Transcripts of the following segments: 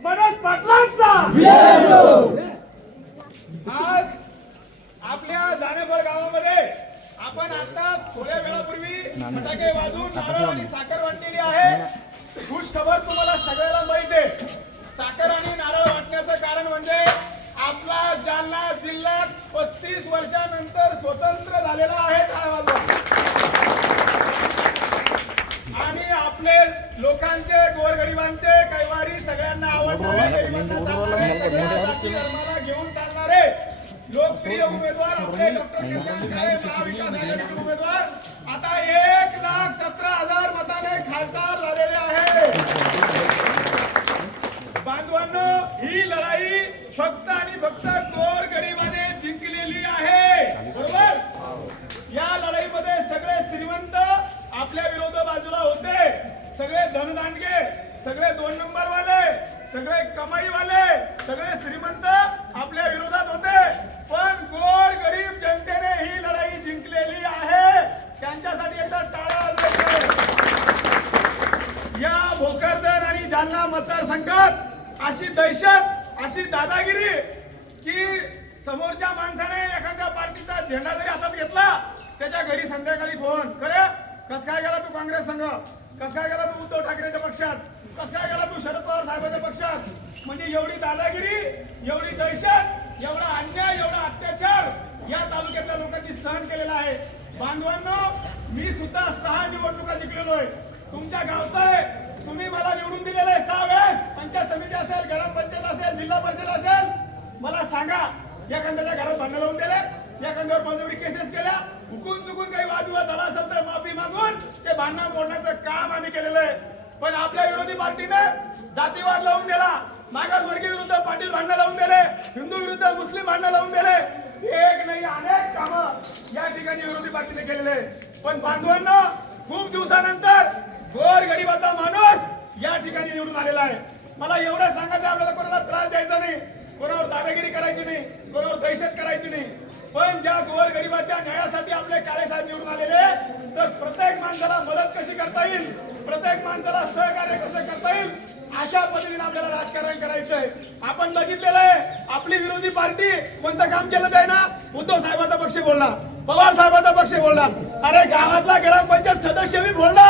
मनोज पाटलांचा आज आपल्या जानेफळ गावामध्ये आपण आता थोड्या वेळापूर्वी फटाके वाजून नारळ आणि साखर वाटलेली आहे खुश खबर तुम्हाला सगळ्याला माहिती आहे साखर आणि नारळ वाटण्याचं कारण म्हणजे आपला जालना जिल्हा पस्तीस वर्षानंतर स्वतंत्र झालेला आहे टाळा आणि आपले लोकांचे गोरगरिबांचे कैवारी सगळ्यांना आवडणारे धर्माला घेऊन चालणारे लोकप्रिय उमेदवार आपले डॉक्टर महाविकास आघाडीचे उमेदवार. आता एक लाख सतरा हजार मताने खासदार झालेले आहे बांधवांनो ही लढाई फक्त गोर गरिबाने जिंकलेली आहे बरोबर या लढाईमध्ये सगळे श्रीमंत आपल्या विरोध बाजूला होते सगळे धनदांडगे सगळे दोन नंबर वाले सगळे कमाई वाले सगळे श्रीमंत आपल्या विरोधात होते. पण गोर गरीब जनतेने ही लढाई जिंकलेली आहे. त्यांच्यासाठी याचा टाळा या भोकरदन आणि जालना मतदारसंघात अशी दहशत अशी दादागिरी की समोरच्या माणसाने एखाद्या पार्टीचा झेंडा जरी हातात घेतला त्याच्या घरी संध्याकाळी फोन. खरे? कस काय गेला तू काँग्रेस संघ? कस काय गेला तू उद्धव ठाकरेच्या पक्षात? कसं काय गेला तू शरद पवार साहेबांच्या पक्षात? म्हणजे एवढी दादागिरी एवढी दहशत एवढा अन्याय एवढा अत्याचार या तालुक्यातल्या लोकांनी सहन केलेला आहे. बांधवांनो मी सुद्धा सहा निवडणुका जिंकलेलो आहे तुमच्या गावचा आहे. तुम्ही मला निवडून दिलेलं आहे सहा वेळेस. पंचायत समिती असेल ग्रामपंचायत असेल जिल्हा परिषद असेल. मला सांगा एखाद्याच्या घरात भांडण लावून दिले एखाद्यावर बळजबरी केसेस केल्या हुकून चुकून काही वादविवाद झाला असेल तर माफी मागून ते भांडण मोडण्याचं काम आम्ही केलेलं आहे. पण आपल्या विरोधी पार्टीने जातीवाद लावून दिला मागासवर्गीय विरुद्ध पाटील भांडणं लावून दिले हिंदू विरुद्ध मुस्लिम भांडणं लावून दिले एक नाही अनेक कामं या ठिकाणी विरोधी पार्टीने केलेले पण बांधवांना खूप दिवसानंतर गोर गरिबाचा माणूस या ठिकाणी निवडून आलेला आहे. मला एवढं सांगायचं आपल्याला कोणाला त्रास द्यायचा नाही. कोणावर दादागिरी करायची नाही. कोणावर दहशत करायची नाही. पण ज्या गोर गरिबाच्या न्यायासाठी आपले काळे साहेब निवडून आलेले तर प्रत्येक माणसाला मदत कशी करता येईल? प्रत्येक माणसाला सहकार्य कसं करता येईल? अशा पद्धतीने आपल्याला राजकारण करायचंय आपण बघितलेलं आहे आपली विरोधी पार्टी कोणतं काम केलं आहे ना उद्धव साहेबाचा पक्ष बोलला पवार साहेबाचा पक्ष बोलला अरे गावातला ग्रामपंचायत सदस्य मी बोलला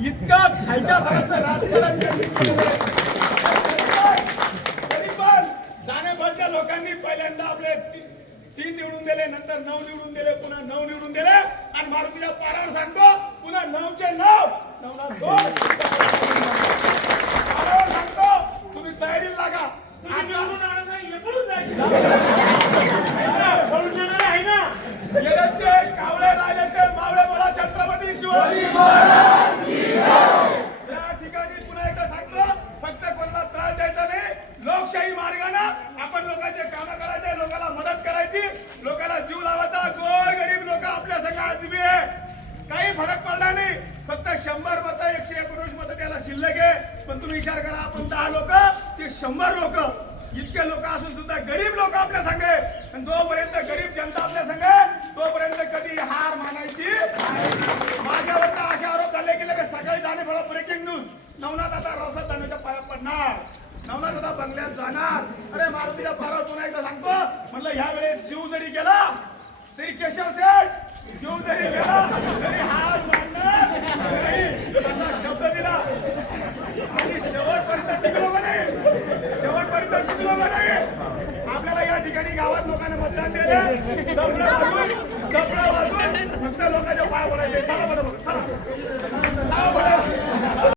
इतकं खालच्या थराचं राजकारण तरी पण जाणेभरच्या लोकांनी पहिल्यांदा आपले तीन निवडून दिले नंतर नऊ निवडून दिले पुन्हा नऊ निवडून दिले. आणि मारुतीच्या पारावर सांगतो पुन्हा नऊचे नऊ. तुम्ही तयारीला लागा नाही, मावळे बोला छत्रपती शिवाजी या ठिकाणी पुन्हा एकदा सांगतो फक्त कोणाला त्रास द्यायचा नाही लोकशाही मार्गाने आपण लोकांचे काम करायचे लोकांना मदत करायची लोकांना जीव लावायचा गोर गरीब लोक आपल्या सगळ्या आजबी आहे काही फरक शंभर मत एकशे एकोणीस मत त्याला शिल्लक आहे. पण तुम्ही विचार करा आपण दहा लोक ते शंभर लोक. इतके लोक असून सुद्धा गरीब लोक आपल्या संघ आहे. आणि जोपर्यंत गरीब जनता आपल्या संघ आहे तोपर्यंत कधी हार मानायची माझ्यावर तर असे आरोप झाले की लगेच सकाळी जाणे फळ ब्रेकिंग न्यूज नवनाथ आता रावसाहेब दानवेच्या पाया पडणार. नवनाथ आता बंगल्यात जाणार. अरे मारुतीच्या पारावर पुन्हा एकदा सांगतो. म्हणलं ह्यावेळेस जीव जरी गेला तरी केशव सेठ जीव जरी गेला फक्त लोकांच्या पाय बोलायचे.